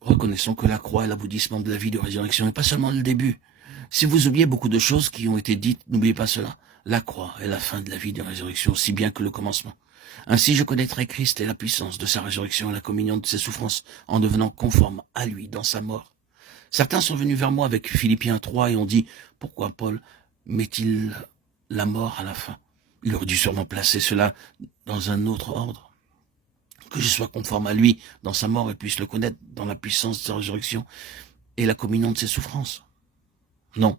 Reconnaissons que la croix est l'aboutissement de la vie de résurrection et pas seulement le début. Si vous oubliez beaucoup de choses qui ont été dites, n'oubliez pas cela. La croix est la fin de la vie de résurrection, aussi bien que le commencement. Ainsi, je connaîtrai Christ et la puissance de sa résurrection et la communion de ses souffrances en devenant conforme à lui dans sa mort. Certains sont venus vers moi avec Philippiens 3 et ont dit, pourquoi Paul met-il la mort à la fin? Il aurait dû sûrement placer cela dans un autre ordre. Que je sois conforme à lui dans sa mort et puisse le connaître dans la puissance de sa résurrection et la communion de ses souffrances. Non,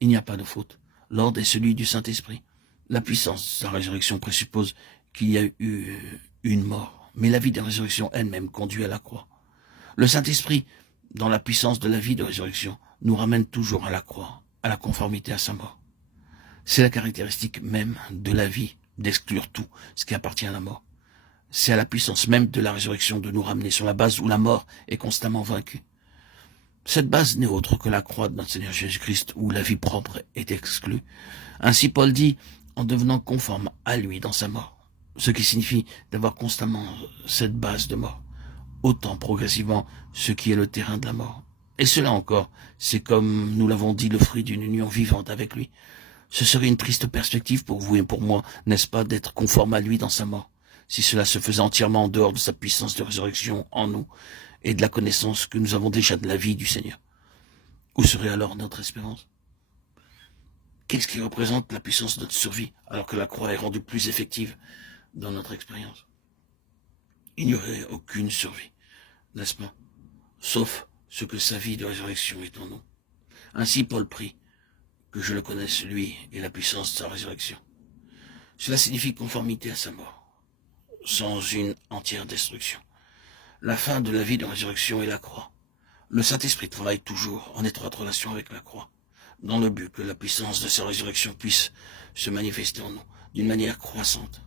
il n'y a pas de faute. L'ordre est celui du Saint-Esprit. La puissance de sa résurrection présuppose qu'il y a eu une mort, mais la vie de résurrection elle-même conduit à la croix. Le Saint-Esprit, dans la puissance de la vie de résurrection, nous ramène toujours à la croix, à la conformité à sa mort. C'est la caractéristique même de la vie d'exclure tout ce qui appartient à la mort. C'est à la puissance même de la résurrection de nous ramener sur la base où la mort est constamment vaincue. Cette base n'est autre que la croix de notre Seigneur Jésus-Christ où la vie propre est exclue. Ainsi Paul dit, en devenant conforme à lui dans sa mort, ce qui signifie d'avoir constamment cette base de mort, autant progressivement ce qui est le terrain de la mort. Et cela encore, c'est comme nous l'avons dit, le fruit d'une union vivante avec lui. Ce serait une triste perspective pour vous et pour moi, n'est-ce pas, d'être conforme à lui dans sa mort, si cela se faisait entièrement en dehors de sa puissance de résurrection en nous et de la connaissance que nous avons déjà de la vie du Seigneur. Où serait alors notre espérance? Qu'est-ce qui représente la puissance de notre survie, alors que la croix est rendue plus effective dans notre expérience? Il n'y aurait aucune survie, n'est-ce pas? Sauf ce que sa vie de résurrection est en nous. Ainsi Paul prie que je le connaisse lui et la puissance de sa résurrection. Cela signifie conformité à sa mort, sans une entière destruction. La fin de la vie de résurrection est la croix. Le Saint-Esprit travaille toujours en étroite relation avec la croix, dans le but que la puissance de sa résurrection puisse se manifester en nous d'une manière croissante.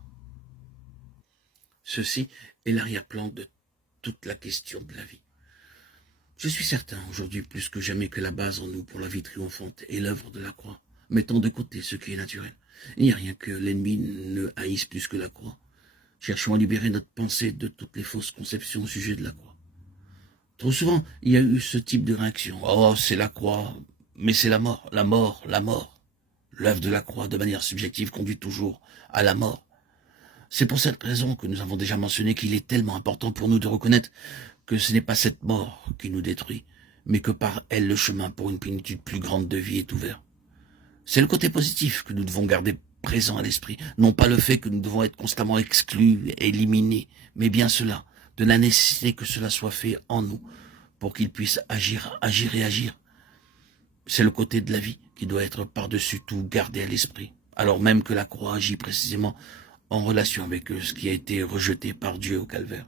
Ceci est l'arrière-plan de toute la question de la vie. Je suis certain aujourd'hui plus que jamais que la base en nous pour la vie triomphante est l'œuvre de la croix, mettant de côté ce qui est naturel. Il n'y a rien que l'ennemi ne haïsse plus que la croix. Cherchons à libérer notre pensée de toutes les fausses conceptions au sujet de la croix. Trop souvent, il y a eu ce type de réaction. Oh, c'est la croix, mais c'est la mort, la mort, la mort. L'œuvre de la croix, de manière subjective, conduit toujours à la mort. C'est pour cette raison que nous avons déjà mentionné qu'il est tellement important pour nous de reconnaître que ce n'est pas cette mort qui nous détruit, mais que par elle le chemin pour une plénitude plus grande de vie est ouvert. C'est le côté positif que nous devons garder présent à l'esprit, non pas le fait que nous devons être constamment exclus, éliminés, mais bien cela, de la nécessité que cela soit fait en nous, pour qu'il puisse agir et agir. C'est le côté de la vie qui doit être par-dessus tout gardé à l'esprit, alors même que la croix agit précisément en relation avec ce qui a été rejeté par Dieu au calvaire.